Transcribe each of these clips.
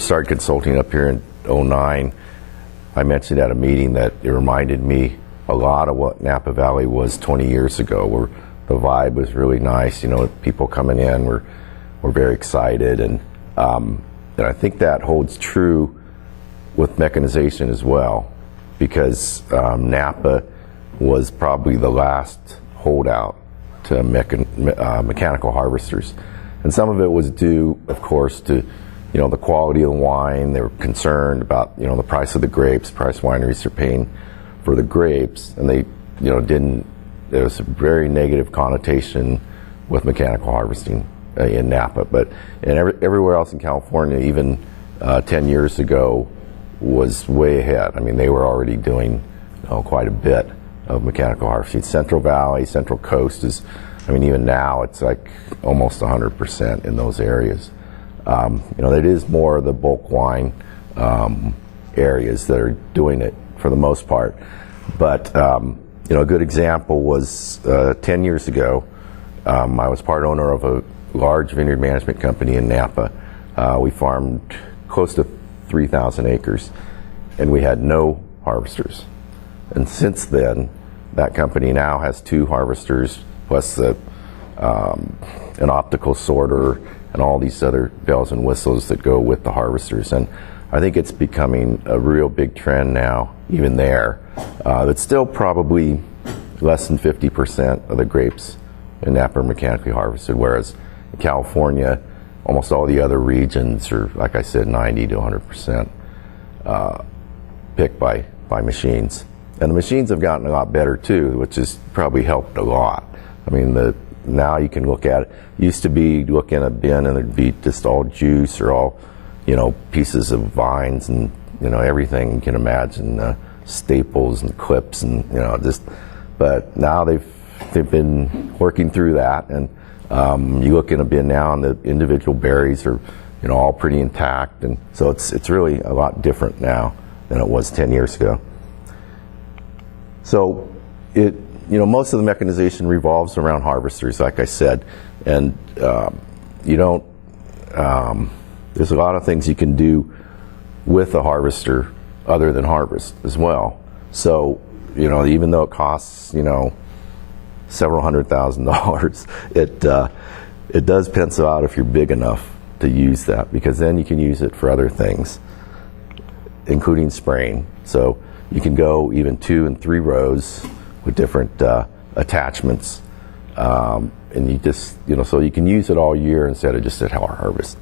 first started consulting up here in '09, I mentioned at a meeting that it reminded me a lot of what Napa Valley was 20 years ago, where the vibe was really nice. You know, people coming in were very excited, and I think that holds true with mechanization as well, because Napa was probably the last holdout to mechanical harvesters. And some of it was due, of course, to the quality of the wine. They were concerned about the price of the grapes, price wineries are paying for the grapes, and they didn't. There was a very negative connotation with mechanical harvesting in Napa, but everywhere else in California, even 10 years ago, was way ahead. I mean, they were already doing quite a bit of mechanical harvesting. Central Valley, Central Coast is, even now it's like almost 100% in those areas. It is more of the bulk wine areas that are doing it for the most part. But a good example was 10 years ago, I was part owner of a large vineyard management company in Napa. We farmed close to 3,000 acres, and we had no harvesters. And since then, that company now has 2 harvesters, plus an optical sorter and all these other bells and whistles that go with the harvesters. And I think it's becoming a real big trend now, even there. It's still probably less than 50% of the grapes in Napa are mechanically harvested, whereas in California, almost all the other regions are, like I said, 90 to 100% picked by machines. And the machines have gotten a lot better too, which has probably helped a lot. Now you can look at it. Used to be, look in a bin and there'd be just all juice or all, pieces of vines and, everything you can imagine, staples and clips and, but now they've been working through that, and you look in a bin now and the individual berries are, all pretty intact, and so it's really a lot different now than it was 10 years ago. So most of the mechanization revolves around harvesters, like I said, and there's a lot of things you can do with a harvester other than harvest as well. So, even though it costs, several $100,000, it does pencil out if you're big enough to use that, because then you can use it for other things, including spraying. So you can go even 2 and 3 rows with different attachments, and you just, so you can use it all year instead of just at harvest.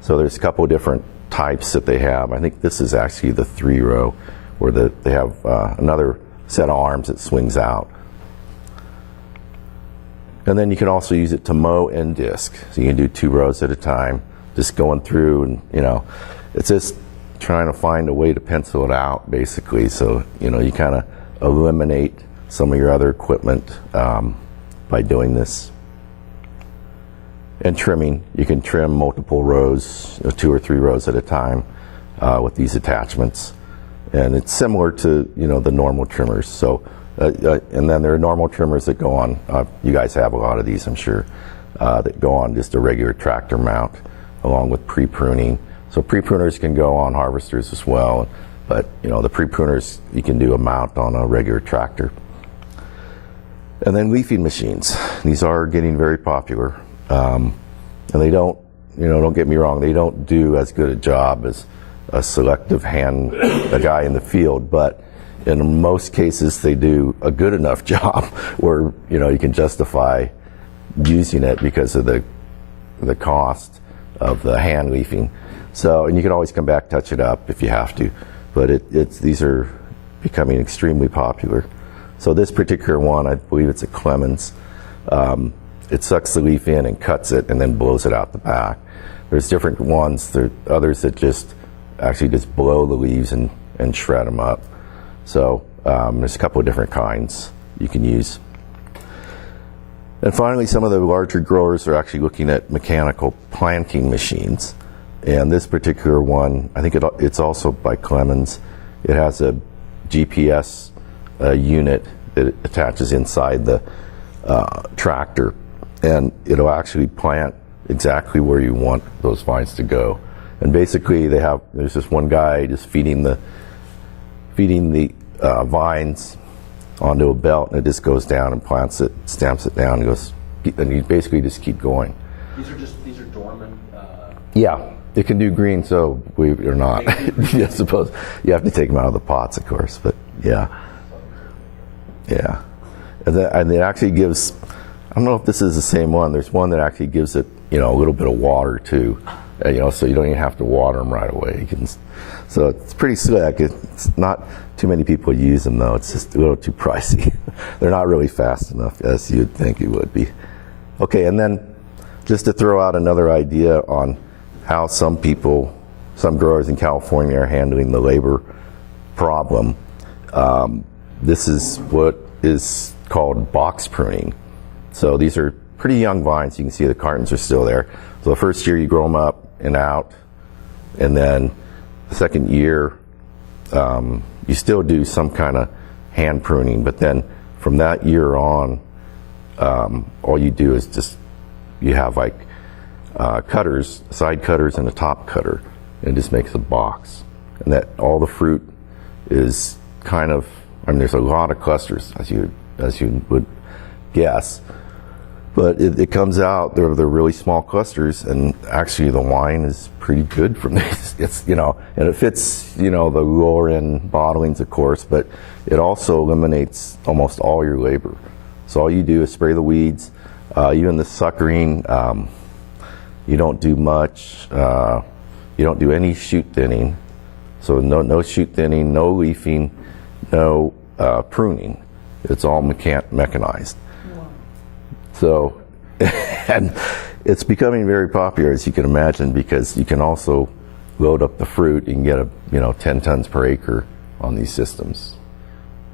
So there's a couple of different types that they have. I think this is actually the 3-row, where they have another set of arms that swings out. And then you can also use it to mow and disc. So you can do 2 rows at a time, just going through, and it's just trying to find a way to pencil it out, basically. So you kind of eliminate some of your other equipment by doing this. And trimming, you can trim multiple rows, 2 or 3 rows at a time with these attachments. And it's similar to the normal trimmers. So and then there are normal trimmers that go on, you guys have a lot of these, I'm sure, that go on just a regular tractor mount along with pre-pruning. So pre-pruners can go on harvesters as well, but the pre-pruners, you can do a mount on a regular tractor. And then leafing machines, these are getting very popular, and they don't get me wrong, they don't do as good a job as a selective a guy in the field, but in most cases they do a good enough job where you can justify using it because of the cost of the hand leafing. So, and you can always come back, touch it up if you have to, but these are becoming extremely popular. So this particular one, I believe it's a Clemens. It sucks the leaf in and cuts it and then blows it out the back. There's different ones. There are others that just blow the leaves and shred them up. So there's a couple of different kinds you can use. And finally, some of the larger growers are actually looking at mechanical planting machines. And this particular one, I think it's also by Clemens. It has a GPS unit that attaches inside the tractor, and it'll actually plant exactly where you want those vines to go. And basically there's this one guy just feeding the vines onto a belt, and it just goes down and plants it, stamps it down, and goes, and you basically just keep going. These are dormant. Yeah, it can do green, so we are not. I suppose you have to take them out of the pots, of course, but yeah. And it actually gives. I don't know if this is the same one. There's one that actually gives it, a little bit of water too, so you don't even have to water them right away. So it's pretty slick. It's not too many people use them though. It's just a little too pricey. They're not really fast enough as you'd think it would be. Okay, and then just to throw out another idea on how some growers in California are handling the labor problem. This is what is called box pruning. So these are pretty young vines. You can see the cartons are still there. So the first year you grow them up and out, and then the second year you still do some kind of hand pruning, but then from that year on, all you do is just, you have like cutters, side cutters and a top cutter, and it just makes a box. And that all the fruit is kind of, there's a lot of clusters as you would guess, but it comes out, they're really small clusters, and actually the wine is pretty good from these. It's, and it fits, the lower end bottlings, of course, but it also eliminates almost all your labor. So all you do is spray the weeds, even the suckering, you don't do much, you don't do any shoot thinning. So no shoot thinning, no leafing, no pruning. It's all mechanized. Wow. So, and it's becoming very popular, as you can imagine, because you can also load up the fruit. You can get 10 tons per acre on these systems.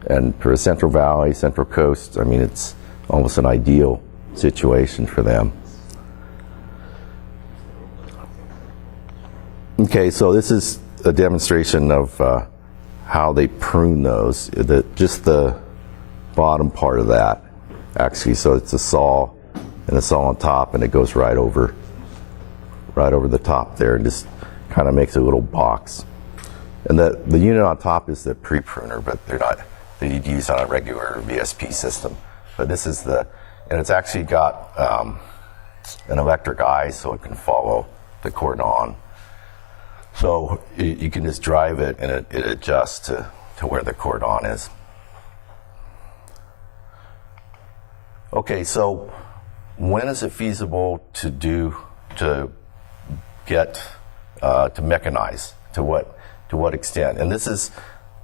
And for the Central Valley, Central Coast, it's almost an ideal situation for them. Okay, so this is a demonstration of how they prune those. Just the bottom part of that, actually. So it's a saw and a saw on top, and it goes right over the top there, and just kind of makes a little box. And the unit on top is the pre-pruner, but they're not that you'd use on a regular VSP system. But this is and it's actually got an electric eye, so it can follow the cordon. So you can just drive it, and it adjusts to where the cordon is. Okay, so when is it feasible to mechanize? To what extent? And this is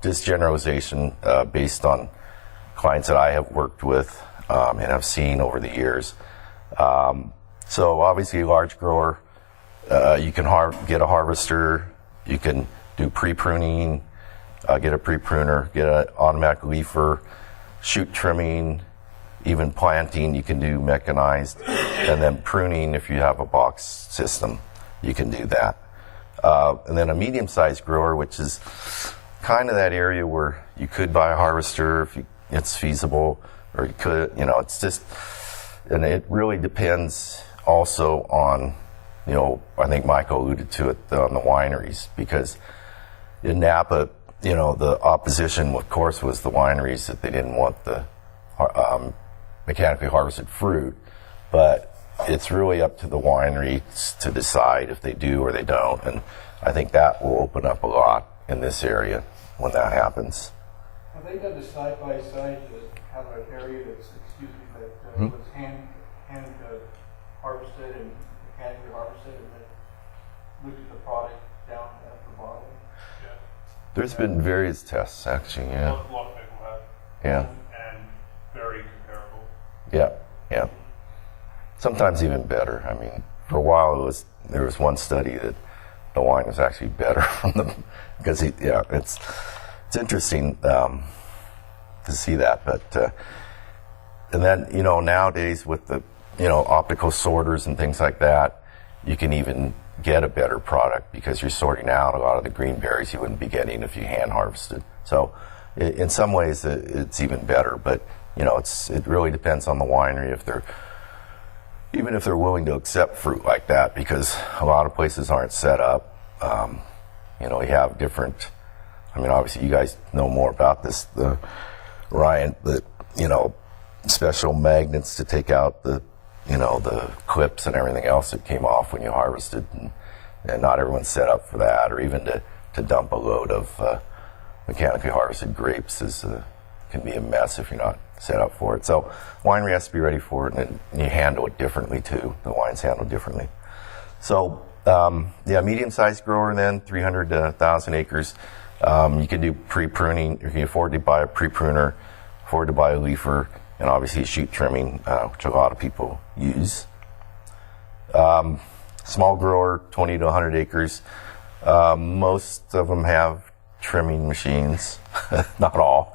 just generalization based on clients that I have worked with and have seen over the years. So obviously, a large grower, you can get a harvester, you can do pre-pruning, get a pre-pruner, get an automatic leafer, shoot trimming, even planting you can do mechanized, and then pruning if you have a box system, you can do that. And then a medium-sized grower, which is kind of that area where you could buy a harvester if it's feasible, or you could, it's just, and it really depends also on, I think Michael alluded to it on the wineries, because in Napa, the opposition, of course, was the wineries that they didn't want the mechanically harvested fruit, but it's really up to the wineries to decide if they do or they don't, and I think that will open up a lot in this area when that happens. Have they done the side-by-side to have an area that's, was hand harvested and mechanically harvested, and then looked at the product down at the bottom? Yeah. There's been various tests, actually, yeah. A lot of people have. Yeah. And very comparable. Yeah. Sometimes even better. For a while there was one study that the wine was actually better from them, because it's interesting to see that. But and then nowadays with the optical sorters and things like that, you can even get a better product because you're sorting out a lot of the green berries you wouldn't be getting if you hand harvested. So in some ways it's even better, but it really depends on the winery if they're willing to accept fruit like that, because a lot of places aren't set up You know, you have different, I mean, obviously you guys know more about this, Ryan, you know, special magnets to take out the, you know, the clips and everything else that came off when you harvested. And not everyone's set up for that, or even to dump a load of mechanically harvested grapes can be a mess if you're not set up for it. So winery has to be ready for it, and you handle it differently too. The wine's handled differently. So yeah, medium-sized grower then, 300 to 1,000 acres. You can do pre-pruning. You can afford to buy a pre-pruner, afford to buy a leafer, and obviously shoot trimming, which a lot of people use. Small grower, 20 to 100 acres. Most of them have trimming machines, not all.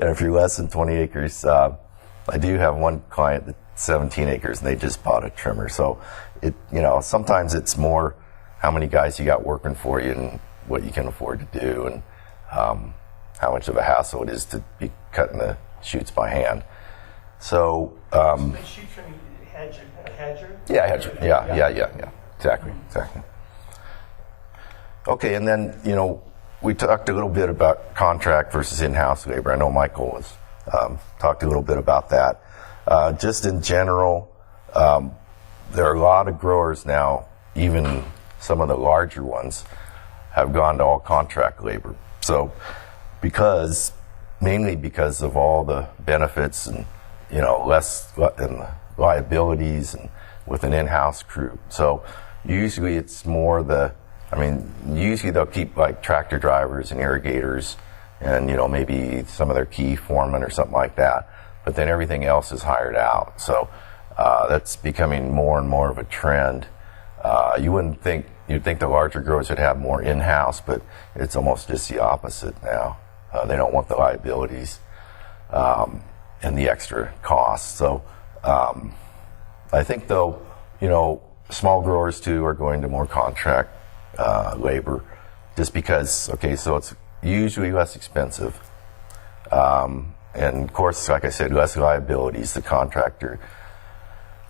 And if you're less than 20 acres, I do have one client that's 17 acres, and they just bought a trimmer. So, you know, sometimes it's more how many guys you got working for you and what you can afford to do, and how much of a hassle it is to be cutting the shoots by hand. So, Shoot from a hedger? yeah, hedger. Yeah. Exactly. Okay, and then, you know, we talked a little bit about contract versus in-house labor. I know Michael was talked a little bit about that. Just in general, there are a lot of growers now, even some of the larger ones, have gone to all contract labor. So, mainly because of all the benefits and, you know, less and liabilities and with an in-house crew. So usually it's more usually they'll keep like tractor drivers and irrigators and, you know, maybe some of their key foremen or something like that. But then everything else is hired out. So that's becoming more and more of a trend. You'd think the larger growers would have more in-house, but it's almost just the opposite now. They don't want the liabilities and the extra costs. So I think, though, you know, small growers too are going to more contract labor, just because, okay, so it's usually less expensive, and of course, like I said, less liabilities. The contractor,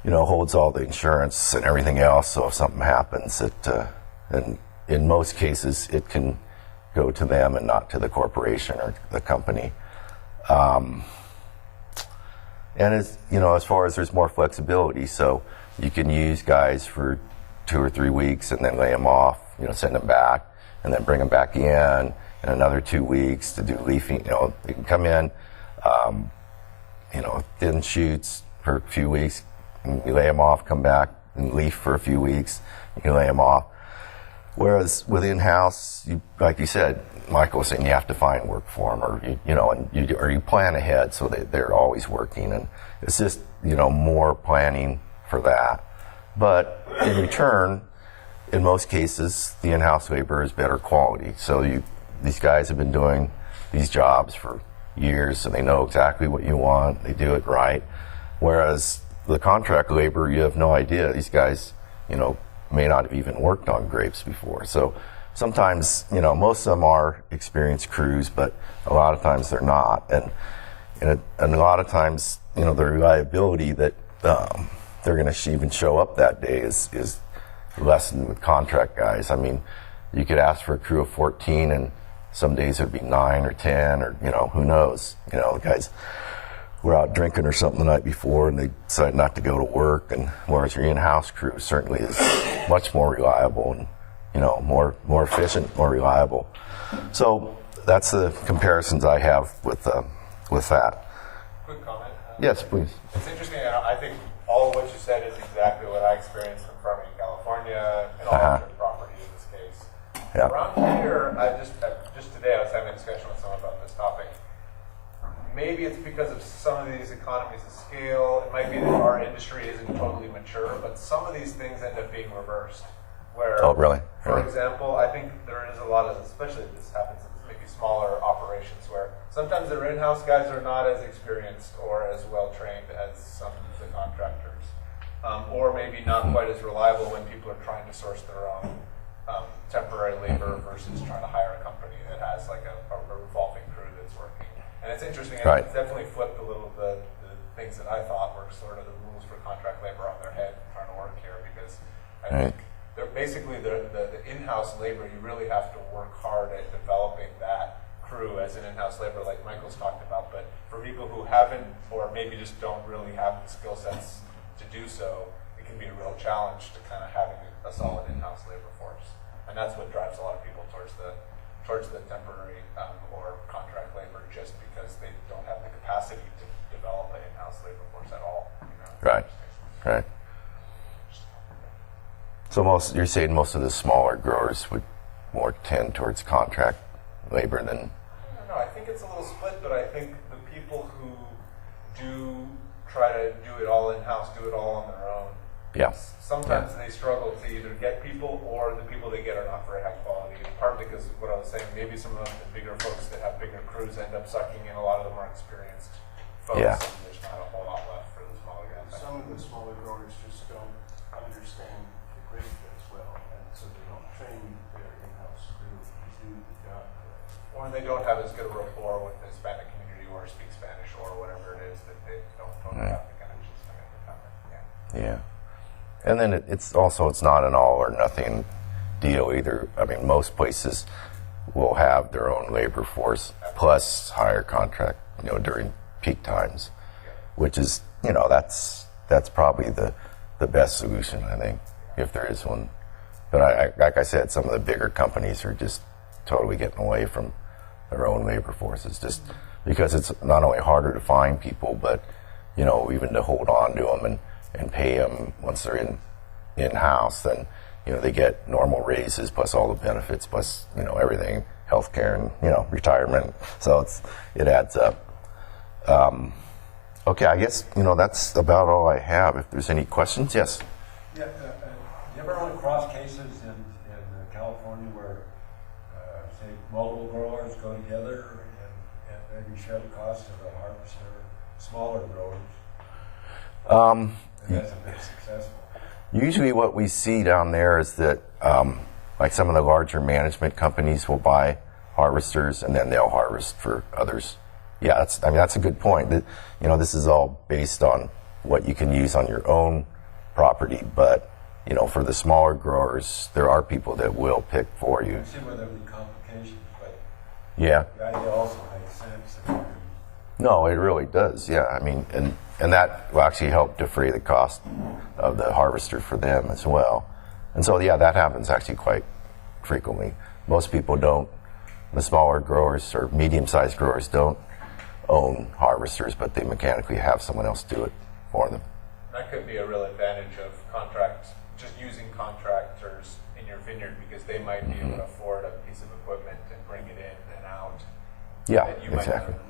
you know, holds all the insurance and everything else, so if something happens, and in most cases it can go to them and not to the corporation or the company. And as you know, as far as there's more flexibility, so you can use guys for 2 or 3 weeks and then lay them off, you know, send them back, and then bring them back in another 2 weeks to do leafing. You know, they can come in, you know, thin shoots for a few weeks, and you lay them off, come back and leaf for a few weeks, you can lay them off. Whereas with in-house, like you said, Michael was saying, you have to find work for them, or you plan ahead so they're always working, and it's just, you know, more planning for that. But in return, in most cases, the in-house labor is better quality. So these guys have been doing these jobs for years, and they know exactly what you want. They do it right. Whereas the contract labor, you have no idea. These guys, you know, may not have even worked on grapes before. So sometimes, you know, most of them are experienced crews, but a lot of times they're not. And a lot of times, you know, the reliability that they're going to even show up that day is lessened with contract guys. I mean, you could ask for a crew of 14, and some days it'd be 9 or 10, or, you know, who knows. You know, the guys were out drinking or something the night before, and they decided not to go to work. And whereas your in-house crew certainly is much more reliable and, you know, more efficient, more reliable. So that's the comparisons I have with that. Quick comment. Yes, please. It's interesting. I think all of what you said is exactly what I experienced from farming in California and all of your property in this case. Yeah. Around here, just today I was having a discussion with someone about this topic. Maybe it's because of some of these economies of scale. It might be that our industry isn't totally mature, but some of these things end up being reversed. Where, Oh, really? For example, I think there is a lot of, especially if this happens in maybe smaller operations, where sometimes their in-house guys are not as experienced or as well trained as some of the contractors, or maybe not quite as reliable when people are trying to source their own temporary labor versus trying to hire a company that has like a revolving crew that's working. And it's interesting. Right. It's definitely flipped a little the things that I thought were sort of the rules for contract labor on their head trying to work here, because I think they're basically the in-house labor, you really have to work hard at developing that crew as an in-house labor, like Michael's talked about. But for people who haven't, or maybe just don't really have the skill sets to do so, it can be a real challenge to kind of having a solid in-house labor force. And that's what drives a lot of people towards the temporary or contract labor, just because they don't have the capacity to develop an in-house labor force at all. You know? Right. Right. So you're saying most of the smaller growers would more tend towards contract labor than. I don't know. I think it's a little split, but I think the people who do try to do it all in-house, do it all on their own. Yeah. Sometimes they struggle to either get people, or the people they get are not very high quality. Partly because what I was saying, maybe some of the bigger folks that have bigger crews end up sucking in a lot of the more experienced folks, Yeah. and there's not a whole lot left for the smaller guys. Some of the smaller growers just don't understand the grid as well, and so they don't train their in-house crew to do the job correctly. Or they don't have as good a rapport with the Hispanic community, or speak Spanish, or whatever it is, that they don't have the connections to make it happen. Yeah. Yeah. And then it's not an all or nothing deal either. I mean, most places will have their own labor force plus hire contract, during peak times, which is, that's probably the best solution, I think, if there is one. But like I said, some of the bigger companies are just totally getting away from their own labor forces, just because it's not only harder to find people, but, even to hold on to them and pay them once they're in-house, then, they get normal raises plus all the benefits plus, everything, healthcare and, retirement. So it adds up. Okay, I guess, that's about all I have. If there's any questions, yes? Yeah, you ever run across cases in California where, say, multiple growers go together and maybe share the cost of the harvester, smaller growers? And that's been successful. Usually what we see down there is that like some of the larger management companies will buy harvesters and then they'll harvest for others. Yeah, that's a good point. That, this is all based on what you can use on your own property, but for the smaller growers, there are people that will pick for you. I see where there'll be complications, but Yeah. the idea also makes sense. No, it really does. Yeah, I mean, and that will actually help defray the cost of the harvester for them as well. And so, yeah, that happens actually quite frequently. Most people don't. The smaller growers or medium-sized growers don't own harvesters, but they mechanically have someone else do it for them. That could be a real advantage of just using contractors in your vineyard, because they might be able to afford a piece of equipment and bring it in and out. Yeah, that you might exactly. not